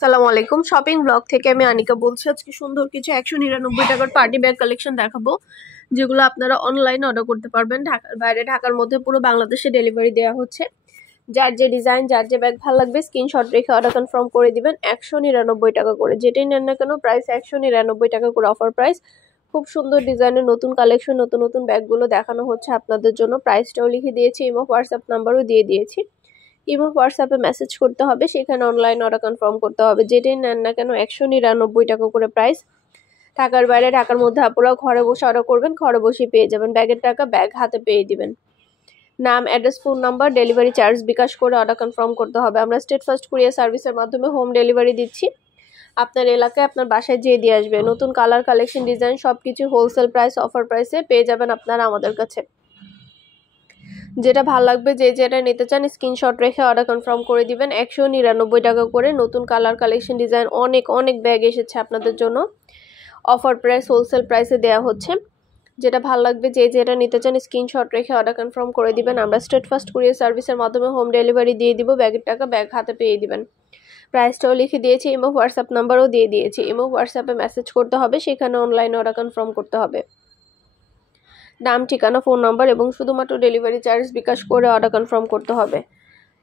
আসসালামু আলাইকুম। Shopping blog থেকে আমি আনিকা বলছি। আজকে সুন্দর কিছু 199 টাকার পার্টি ব্যাগ কালেকশন দেখাবো, যেগুলো আপনারা অনলাইনে অর্ডার করতে পারবেন। ঢাকার বাইরে, ঢাকার মধ্যে পুরো বাংলাদেশে ডেলিভারি দেওয়া হচ্ছে। যার যে ডিজাইন, যার যে ব্যাগ ভালো লাগবে স্ক্রিনশট রেখে অর্ডার কনফার্ম করে দিবেন। 199 টাকা করে, যেটাই নেন না কেন প্রাইস 199 টাকা করে, অফার প্রাইস। খুব সুন্দর ডিজাইনের নতুন কালেকশন, নতুন নতুন ব্যাগগুলো দেখানো হচ্ছে আপনাদের জন্য। প্রাইসটাও লিখে দিয়েছি, ইমো হোয়াটসঅ্যাপ নাম্বারও দিয়ে দিয়েছি। ইমো হোয়াটসঅ্যাপে মেসেজ করতে হবে, সেখানে অনলাইন অর্ডার কনফার্ম করতে হবে। যেটাই নেন না কেন 199 টাকা করে প্রাইস। ঢাকার বাইরে, ঢাকার মধ্যে আপনারা ঘরে বসে অর্ডার করবেন, ঘরে বসে পেয়ে যাবেন। ব্যাগের টাকা ব্যাগ হাতে পেয়ে দিবেন। নাম, address, phone number, delivery charge bKash করে অর্ডার কনফার্ম করতে হবে। আমরা স্টেট ফার্স্ট কুরিয়ার সার্ভিসের মাধ্যমে হোম ডেলিভারি দিচ্ছি। আপনার এলাকায় আপনার বাসায় যেয়ে দিয়ে আসবে। নতুন কালার, কালেকশন, ডিজাইন সবকিছু হোলসেল প্রাইস, অফার প্রাইসে পেয়ে যাবেন আপনারা আমাদের কাছে। যেটা ভালো লাগবে, যে যেটা নিতে চান স্ক্রিনশট রেখে অর্ডার কনফার্ম করে দিবেন। 199 টাকা করে নতুন কালার, কালেকশন, ডিজাইন অনেক অনেক ব্যাগ এসেছে আপনাদের জন্য। অফার প্রাইস, হোলসেল প্রাইসে দেওয়া হচ্ছে। যেটা ভালো লাগবে, যে যেটা নিতে চান স্ক্রিনশট রেখে অর্ডার কনফার্ম করে দিবেন। আমরা স্টেট ফার্স্ট কুরিয়ার সার্ভিসের মাধ্যমে হোম ডেলিভারি দিয়ে দিব। ব্যাগের টাকা ব্যাগ হাতে পেয়ে দিবেন। প্রাইসটাও লিখে দিয়েছি, ইমো হোয়াটসঅ্যাপ নাম্বারও দিয়ে দিয়েছি। ইমো হোয়াটসঅ্যাপে মেসেজ করতে হবে, সেখানে অনলাইনে অর্ডার কনফার্ম করতে হবে। নাম, ঠিকানা, ফোন নাম্বার এবং শুধুমাত্র ডেলিভারি চার্জ বিকাশ করে অর্ডার কনফার্ম করতে হবে।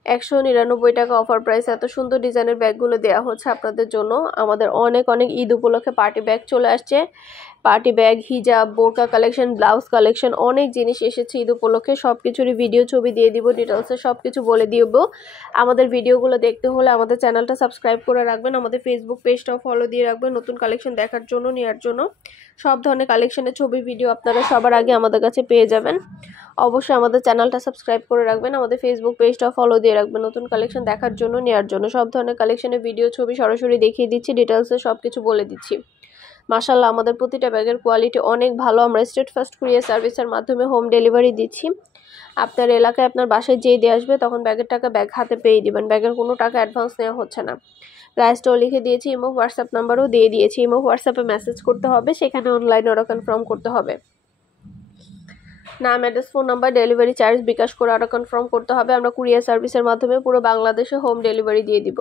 199 টাকা অফার প্রাইস। এত সুন্দর ডিজাইনের ব্যাগগুলো দেওয়া হচ্ছে আপনাদের জন্য। আমাদের অনেক অনেক ঈদ উপলক্ষে পার্টি ব্যাগ চলে আসছে। পার্টি ব্যাগ, হিজাব, বোরকা কালেকশন, ব্লাউজ কালেকশন, অনেক জিনিস এসেছে ঈদ উপলক্ষে। সব কিছুরই ভিডিও, ছবি দিয়ে দিব, ডিটেলসে সব কিছু বলে দিব। আমাদের ভিডিওগুলো দেখতে হলে আমাদের চ্যানেলটা সাবস্ক্রাইব করে রাখবেন, আমাদের ফেসবুক পেজটাও ফলো দিয়ে রাখবেন নতুন কালেকশন দেখার জন্য, নেওয়ার জন্য। সব ধরনের কালেকশনের ছবি, ভিডিও আপনারা সবার আগে আমাদের কাছে পেয়ে যাবেন। অবশ্যই আমাদের চ্যানেলটা সাবস্ক্রাইব করে রাখবেন, আমাদের ফেসবুক পেজটা ফলো দিয়ে রাখবেন নতুন কালেকশন দেখার জন্য, নেওয়ার জন্য। সব ধরনের কালেকশনের ভিডিও, ছবি সরাসরি দেখিয়ে দিচ্ছি, ডিটেলসে সব কিছু বলে দিচ্ছি। মাশাআল্লাহ, আমাদের প্রতিটা ব্যাগের কোয়ালিটি অনেক ভালো। আমরা স্টেট ফার্স্ট কুরিয়ার সার্ভিসের মাধ্যমে হোম ডেলিভারি দিচ্ছি। আপনার এলাকায় আপনার বাসায় যেয়ে দিয়ে আসবে, তখন ব্যাগের টাকা ব্যাগ হাতে পেয়ে দিবেন। ব্যাগের কোনো টাকা অ্যাডভান্স নেওয়া হচ্ছে না। প্রাইসটাও লিখে দিয়েছি, ইমো হোয়াটসঅ্যাপ নাম্বারও দিয়ে দিয়েছি। ইমো হোয়াটসঅ্যাপে মেসেজ করতে হবে, সেখানে অনলাইনে অর্ডার কনফার্ম করতে হবে। নাম, address, phone number, delivery charge bKash করে অর্ডার কনফার্ম করতে হবে। আমরা কুরিয়ার সার্ভিসের মাধ্যমে পুরো বাংলাদেশে হোম ডেলিভারি দিয়ে দিব।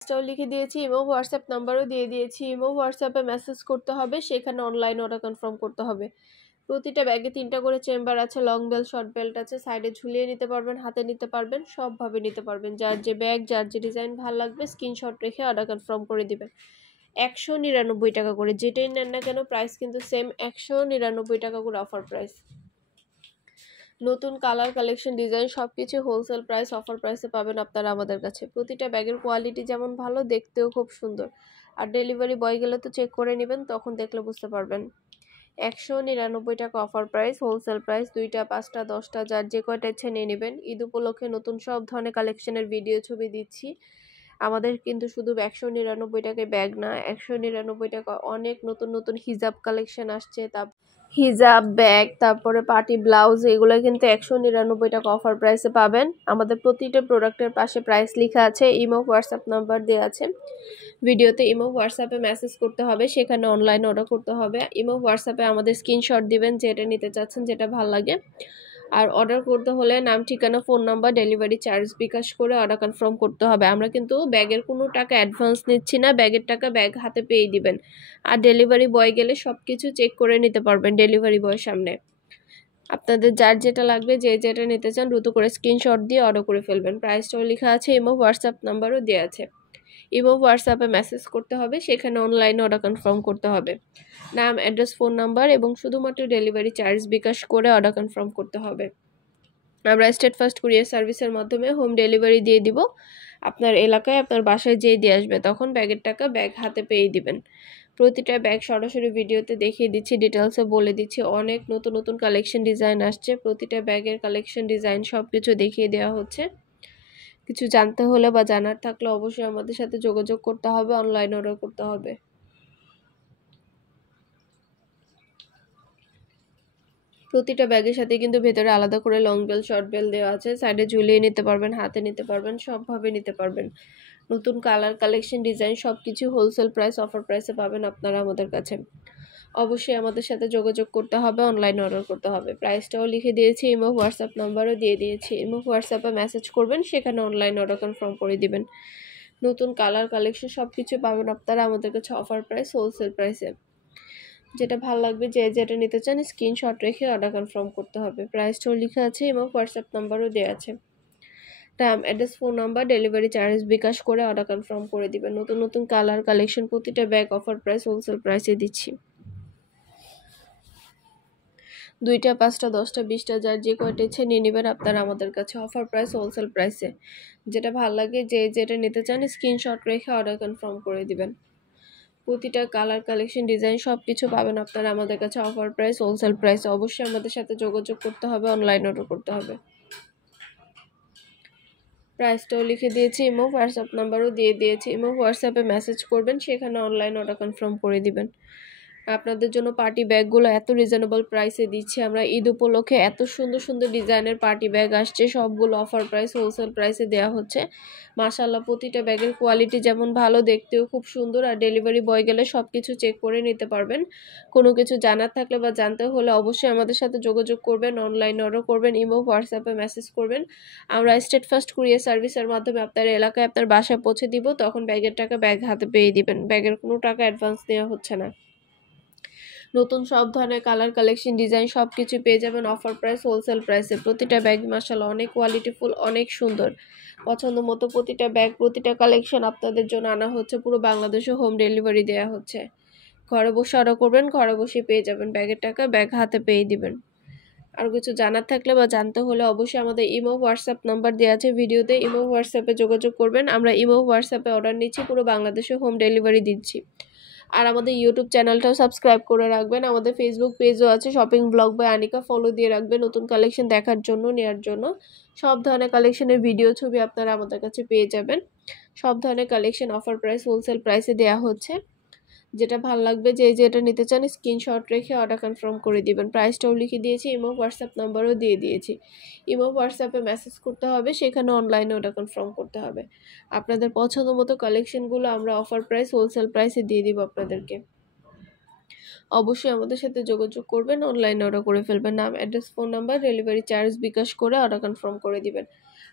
প্রাইসটাও লিখে দিয়েছি, ইমো হোয়াটসঅ্যাপ নাম্বারও দিয়ে দিয়েছি। ইমো হোয়াটসঅ্যাপে মেসেজ করতে হবে, সেখানে অনলাইন অর্ডার কনফার্ম করতে হবে। প্রতিটা ব্যাগে 3টা করে চেম্বার আছে, লং বেল্ট, শর্ট বেল্ট আছে। সাইডে ঝুলিয়ে নিতে পারবেন, হাতে নিতে পারবেন, সবভাবে নিতে পারবেন। যার যে ব্যাগ, যার যে ডিজাইন ভালো লাগবে স্ক্রিনশট রেখে অর্ডার কনফার্ম করে দিবেন। 199 টাকা করে, যেটাই নেন না কেন প্রাইস কিন্তু সেম 199 টাকা করে অফার প্রাইস। নতুন কালার, কালেকশন, ডিজাইন সবকিছু হোলসেল প্রাইস, অফার প্রাইসে পাবেন আপনারা আমাদের কাছে। প্রতিটা ব্যাগের কোয়ালিটি যেমন ভালো, দেখতেও খুব সুন্দর। আর ডেলিভারি বয় গেলে তো চেক করে নেবেন, তখন দেখলে বুঝতে পারবেন। 199 টাকা অফার প্রাইস, হোলসেল প্রাইস। 2টা, 5টা, 10টা, যার যে কয়টা ইচ্ছে নিয়ে নেবেন। ঈদ উপলক্ষে নতুন সব ধরনের কালেকশনের ভিডিও, ছবি দিচ্ছি। আমাদের কিন্তু শুধু 199 টাকায় ব্যাগ না, 199 টাকা অনেক নতুন নতুন হিজাব কালেকশন আসছে। হিজাব, ব্যাগ, তারপরে পার্টি ব্লাউজ, এগুলো কিন্তু 199 টাকা অফার প্রাইসে পাবেন। আমাদের প্রতিটা প্রোডাক্টের পাশে প্রাইস লেখা আছে, ইমো হোয়াটসঅ্যাপ নাম্বার দেওয়া আছে ভিডিওতে। ইমো হোয়াটসঅ্যাপে মেসেজ করতে হবে, সেখানে অনলাইন অর্ডার করতে হবে। ইমো হোয়াটসঅ্যাপে আমাদের স্ক্রিনশট দিবেন, যেটা নিতে চাচ্ছেন, যেটা ভালো লাগে। আর অর্ডার করতে হলে নাম, ঠিকানা, phone number, delivery charge bKash করে অর্ডার কনফার্ম করতে হবে। আমরা কিন্তু ব্যাগের কোনো টাকা অ্যাডভান্স নিচ্ছি না, ব্যাগের টাকা ব্যাগ হাতে পেয়ে দিবেন। আর ডেলিভারি বয় গেলে সব কিছু চেক করে নিতে পারবেন ডেলিভারি বয়ের সামনে। আপনাদের যার যেটা লাগবে, যে যেটা নিতে চান, দ্রুত করে স্ক্রিনশট দিয়ে অর্ডার করে ফেলবেন। প্রাইসটাও লেখা আছে, ইমো হোয়াটসঅ্যাপ নাম্বারও দেওয়া আছে। ইমো হোয়াটসঅ্যাপে মেসেজ করতে হবে, সেখানে অনলাইনে অর্ডার কনফার্ম করতে হবে। নাম, অ্যাড্রেস, ফোন নাম্বার এবং শুধুমাত্র ডেলিভারি চার্জ বিকাশ করে অর্ডার কনফার্ম করতে হবে। আমরা স্টেট ফার্স্ট কুরিয়ার সার্ভিসের মাধ্যমে হোম ডেলিভারি দিয়ে দিব। আপনার এলাকায় আপনার বাসায় যেয়ে দিয়ে আসবে, তখন ব্যাগের টাকা ব্যাগ হাতে পেয়ে দিবেন। প্রতিটা ব্যাগ সরাসরি ভিডিওতে দেখিয়ে দিচ্ছি, ডিটেলসে বলে দিচ্ছি। অনেক নতুন নতুন কালেকশন, ডিজাইন আসছে। প্রতিটা ব্যাগের কালেকশন, ডিজাইন সব কিছু দেখিয়ে দেওয়া হচ্ছে। কিছু জানতে হলে বা জানার থাকলে অবশ্যই আমাদের সাথে যোগাযোগ করতে হবে, অনলাইন অর্ডার করতে হবে। প্রতিটা ব্যাগের সাথে কিন্তু ভেতরে আলাদা করে লং বেল, শর্ট বেল দেওয়া আছে। সাইডে ঝুলিয়ে নিতে পারবেন, হাতে নিতে পারবেন, সবভাবে নিতে পারবেন। নতুন কালার, কালেকশন, ডিজাইন সবকিছু হোলসেল প্রাইস, অফার প্রাইসে পাবেন আপনারা আমাদের কাছে। অবশ্যই আমাদের সাথে যোগাযোগ করতে হবে, অনলাইন অর্ডার করতে হবে। প্রাইসটাও লিখে দিয়েছি, ইমো হোয়াটসঅ্যাপ নাম্বারও দিয়ে দিয়েছি। ইমো হোয়াটসঅ্যাপে মেসেজ করবেন, সেখানে অনলাইন অর্ডার কনফার্ম করে দিবেন। নতুন কালার কালেকশন সব কিছু পাবেন আপনারা আমাদের কাছে অফার প্রাইস, হোলসেল প্রাইসে। যেটা ভালো লাগবে যেটা নিতে চান স্ক্রিনশট রেখে অর্ডার কনফার্ম করতে হবে। প্রাইসটাও লেখা আছে এবং হোয়াটসঅ্যাপ নাম্বারও দেওয়া আছে। Time, address, phone number, delivery charge bKash করে অর্ডার কনফার্ম করে দিবেন। নতুন নতুন কালার কালেকশন প্রতিটা ব্যাগ অফার প্রাইস, হোলসেল প্রাইসে দিচ্ছি। 2টা 5টা 10টা 20টা যার যে কয়টা ইচ্ছে নিয়ে নেবেন আপনারা আমাদের কাছে অফার প্রাইস, হোলসেল প্রাইসে। যেটা ভালো লাগে যেটা নিতে চান স্ক্রিনশট রেখে অর্ডার কনফার্ম করে দিবেন। প্রতিটা কালার কালেকশন ডিজাইন সব কিছু পাবেন আপনারা আমাদের কাছে অফার প্রাইস, হোলসেল প্রাইসে। অবশ্যই আমাদের সাথে যোগাযোগ করতে হবে, অনলাইন অর্ডার করতে হবে। প্রাইসটাও লিখে দিয়েছি, ইমো হোয়াটসঅ্যাপ নাম্বারও দিয়ে দিয়েছি। ইমো হোয়াটসঅ্যাপে মেসেজ করবেন, সেখানে অনলাইন অর্ডার কনফার্ম করে দিবেন। আপনাদের জন্য পার্টি ব্যাগগুলো এত রিজনেবল প্রাইসে দিচ্ছি আমরা। ঈদ উপলক্ষে এত সুন্দর সুন্দর ডিজাইনের পার্টি ব্যাগ আসছে, সবগুলো অফার প্রাইস, হোলসেল প্রাইসে দেওয়া হচ্ছে। মাশাআল্লাহ প্রতিটা ব্যাগের কোয়ালিটি যেমন ভালো, দেখতেও খুব সুন্দর। আর ডেলিভারি বয় গেলে সব কিছু চেক করে নিতে পারবেন। কোনো কিছু জানার থাকলে বা জানতে হলে অবশ্যই আমাদের সাথে যোগাযোগ করবেন, অনলাইন অর্ডার করবেন, ইমো হোয়াটসঅ্যাপে মেসেজ করবেন। আমরা স্টেট ফার্স্ট কুরিয়ার সার্ভিসের মাধ্যমে আপনার এলাকায় আপনার বাসায় পৌঁছে দিব। তখন ব্যাগের টাকা ব্যাগ হাতে পেয়ে দিবেন। ব্যাগের কোনো টাকা অ্যাডভান্স দেওয়া হচ্ছে না। নতুন সব ধরনের কালার কালেকশন ডিজাইন সব কিছু পেয়ে যাবেন অফার প্রাইস, হোলসেল প্রাইসে। প্রতিটা ব্যাগ মাশাআল্লাহ অনেক কোয়ালিটিফুল, অনেক সুন্দর। পছন্দ মতো প্রতিটা ব্যাগ, প্রতিটা কালেকশন আপনাদের জন্য আনা হচ্ছে। পুরো বাংলাদেশে হোম ডেলিভারি দেওয়া হচ্ছে। ঘরে বসে অর্ডার করবেন, ঘরে বসে পেয়ে যাবেন। ব্যাগের টাকা ব্যাগ হাতে পেয়ে দিবেন। আর কিছু জানার থাকলে বা জানতে হলে অবশ্যই আমাদের ইমো হোয়াটসঅ্যাপ নাম্বার দেওয়া আছে ভিডিওতে। ইমো হোয়াটসঅ্যাপে যোগাযোগ করবেন। আমরা ইমো হোয়াটসঅ্যাপে অর্ডার নিচ্ছি, পুরো বাংলাদেশে হোম ডেলিভারি দিচ্ছি। আর আমাদের ইউটিউব চ্যানেলটাও সাবস্ক্রাইব করে রাখবেন। আমাদের ফেসবুক পেজও আছে, shopping blog by Anika, follow দিয়ে রাখবেন নতুন কালেকশন দেখার জন্য, নেওয়ার জন্য। সব ধরনের কালেকশনের ভিডিও ছবি আপনারা আমাদের কাছে পেয়ে যাবেন। সব ধরনের কালেকশন অফার প্রাইস, হোলসেল প্রাইসে দেওয়া হচ্ছে। যেটা ভালো লাগবে যেটা নিতে চান স্ক্রিনশট রেখে অর্ডার কনফার্ম করে দিবেন। প্রাইসটাও লিখে দিয়েছি, ইমো হোয়াটসঅ্যাপ নাম্বারও দিয়ে দিয়েছি। ইমো হোয়াটসঅ্যাপে মেসেজ করতে হবে, সেখানে অনলাইনে অর্ডার কনফার্ম করতে হবে। আপনাদের পছন্দ মতো কালেকশনগুলো আমরা অফার প্রাইস, হোলসেল প্রাইসে দিয়ে দিব আপনাদেরকে। অবশ্যই আমাদের সাথে যোগাযোগ করবেন, অনলাইনে অর্ডার করে ফেলবেন। নাম, address, phone number, delivery charge bKash করে অর্ডার কনফার্ম করে দিবেন।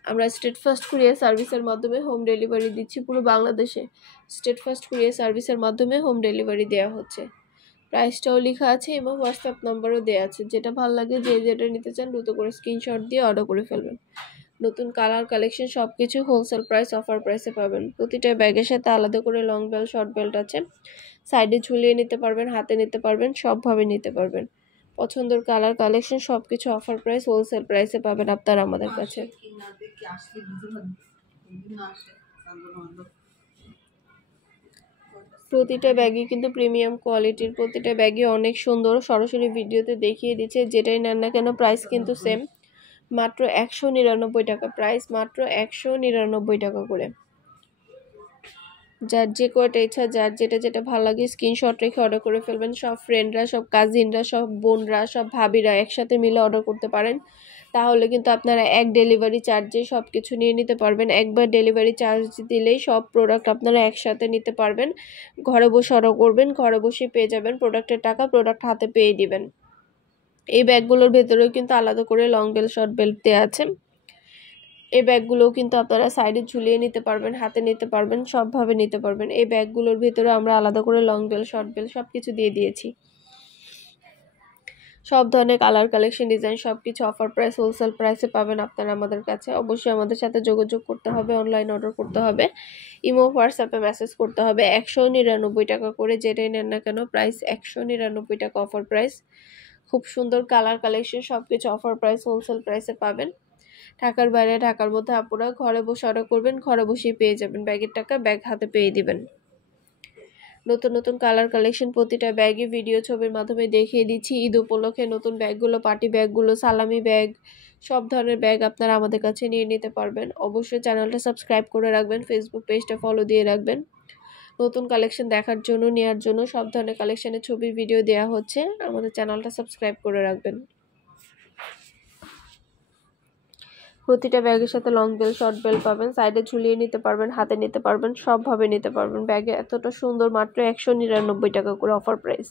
আমরা স্টেট ফার্স্ট কুরিয়ার সার্ভিসের মাধ্যমে হোম ডেলিভারি দিচ্ছি পুরো বাংলাদেশে। স্টেট ফার্স্ট কুরিয়ার সার্ভিসের মাধ্যমে হোম ডেলিভারি দেওয়া হচ্ছে। প্রাইসটাও লেখা আছে এবং হোয়াটসঅ্যাপ নাম্বারও দেওয়া আছে। যেটা ভালো লাগে যেটা নিতে চান দ্রুত করে স্ক্রিনশট দিয়ে অর্ডার করে ফেলবেন। নতুন কালার কালেকশন সব কিছু হোলসেল প্রাইস, অফার প্রাইসে পাবেন। প্রতিটা ব্যাগের সাথে আলাদা করে লং বেল্ট, শর্ট বেল্ট আছে। সাইডে ঝুলিয়ে নিতে পারবেন, হাতে নিতে পারবেন, সবভাবে নিতে পারবেন। পছন্দের কালার কালেকশন সব কিছু অফার প্রাইস, হোলসেল প্রাইসে পাবেন আপনারা আমাদের কাছে। প্রতিটা ব্যাগই কিন্তু প্রিমিয়াম কোয়ালিটির, প্রতিটা ব্যাগই অনেক সুন্দর। সরাসরি ভিডিওতে দেখিয়ে দিচ্ছে, যেটাই নেন না কেন প্রাইস কিন্তু সেম। মাত্র 199 টাকা প্রাইস, মাত্র 199 টাকা করে। যার যে কয়টা ইচ্ছা, যার যেটা ভালো লাগে স্ক্রিনশট রেখে অর্ডার করে ফেলবেন। সব ফ্রেন্ডরা, সব কাজিনরা, সব বোনরা, সব ভাবিরা একসাথে মিলে অর্ডার করতে পারেন। তাহলে কিন্তু আপনারা এক ডেলিভারি চার্জে সব কিছু নিয়ে নিতে পারবেন। একবার ডেলিভারি চার্জ দিলেই সব প্রোডাক্ট আপনারা একসাথে নিতে পারবেন। ঘরে বসে অর্ডার করবেন, ঘরে বসে পেয়ে যাবেন প্রোডাক্টের টাকা, প্রোডাক্ট হাতে পেয়ে দিবেন। এই ব্যাগগুলোর ভেতরেও কিন্তু আলাদা করে লং বেল্ট, শর্ট বেল্ট দেওয়া আছে। এই ব্যাগগুলোও কিন্তু আপনারা সাইডে ঝুলিয়ে নিতে পারবেন, হাতে নিতে পারবেন, সবভাবে নিতে পারবেন। এই ব্যাগগুলোর ভিতরে আমরা আলাদা করে লং বেল্ট, শর্ট বেল্ট সব কিছু দিয়ে দিয়েছি। সব ধরনের কালার কালেকশন ডিজাইন সব কিছু অফার প্রাইস, হোলসেল প্রাইসে পাবেন আপনারা আমাদের কাছে। অবশ্যই আমাদের সাথে যোগাযোগ করতে হবে, অনলাইন অর্ডার করতে হবে, ইমো হোয়াটসঅ্যাপে মেসেজ করতে হবে। 199 টাকা করে যেটাই নেন না কেন প্রাইস 199 টাকা অফার প্রাইস। খুব সুন্দর কালার কালেকশন সব কিছু অফার প্রাইস, হোলসেল প্রাইসে পাবেন। ঢাকার বাইরে, ঢাকার মধ্যে আপনারা ঘরে বসে অর্ডার করবেন, ঘরে বসেই পেয়ে যাবেন। ব্যাগের টাকা ব্যাগ হাতে পেয়ে দিবেন। নতুন নতুন কালার কালেকশন প্রতিটা ব্যাগে ভিডিও ছবির মাধ্যমে দেখিয়ে দিচ্ছি। ঈদ উপলক্ষে নতুন ব্যাগগুলো, পার্টি ব্যাগগুলো, সালামি ব্যাগ, সব ধরনের ব্যাগ আপনারা আমাদের কাছে নিয়ে নিতে পারবেন। অবশ্যই চ্যানেলটা সাবস্ক্রাইব করে রাখবেন, ফেসবুক পেজটা ফলো দিয়ে রাখবেন। নতুন কালেকশন দেখার জন্য, নেওয়ার জন্য সব ধরনের কালেকশনের ছবির ভিডিও দেওয়া হচ্ছে। আমাদের চ্যানেলটা সাবস্ক্রাইব করে রাখবেন। প্রতিটা ব্যাগের সাথে লং বেল্ট, শর্ট বেল্ট পাবেন। সাইডে ঝুলিয়ে নিতে পারবেন, হাতে নিতে পারবেন, সবভাবে নিতে পারবেন। ব্যাগে এতটা সুন্দর, মাত্র 199 টাকা করে অফার প্রাইস।